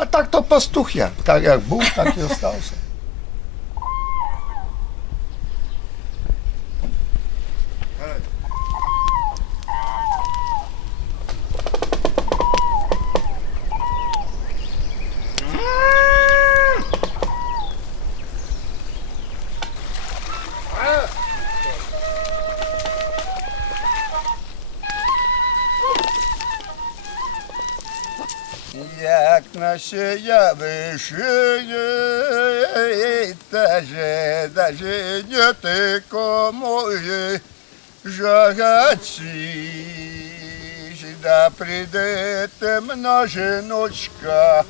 А так то пастух я. Так як був, так і остався. Як наша вишиє, та же даже не ти кому жагачі, да прийде темна жіночка,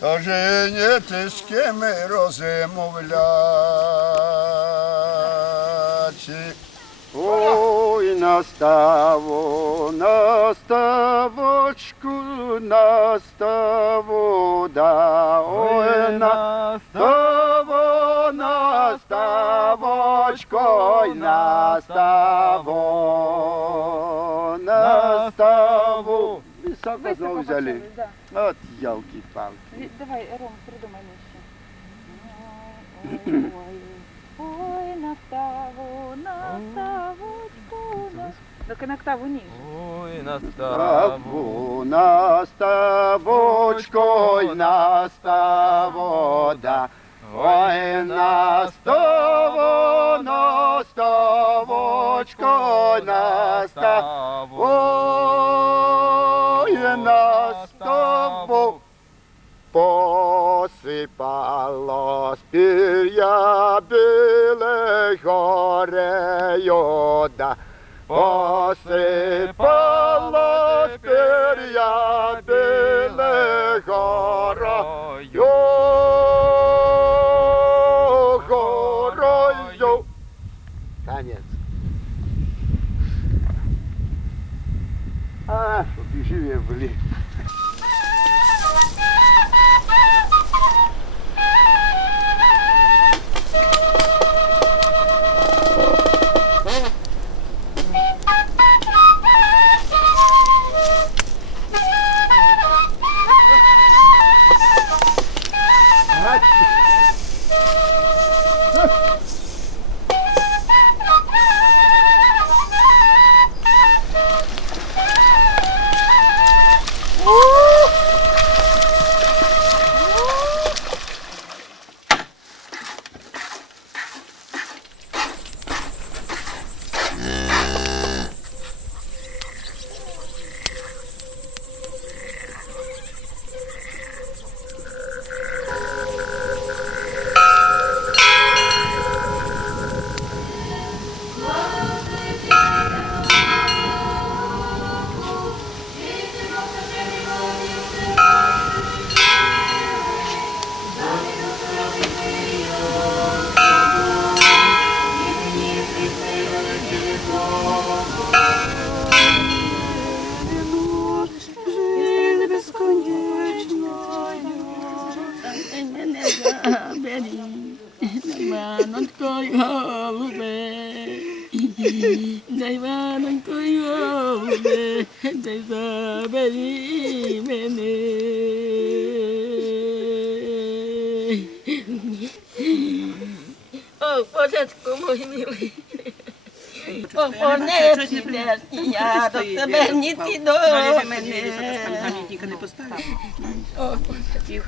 то женити з ким розмовляти. Ой, наставу, наставочку, наставу, да, ой, наставу, наставочку, ой, наставу, наставу. Високо знову взяли. Да. От ялки-палки. Давай, Ром, придумай нижче. Ой, ой, ой, на... Так на октаву ниже. Ой, наставу. Наставу, наставочку, ой, наставу, да. Ой, наставу, наставочку, ой, наставу, ой, наставу. Посипало спір'я біле горею, да. Посипало спір'я біле горою, горою. Конець. А, побіжив я в Іванонько й голубе, й голубе, дай забери мене. О, Божечко мой милий, о, понеси дерті, я до тебе ти до мене. Не. О, Боже.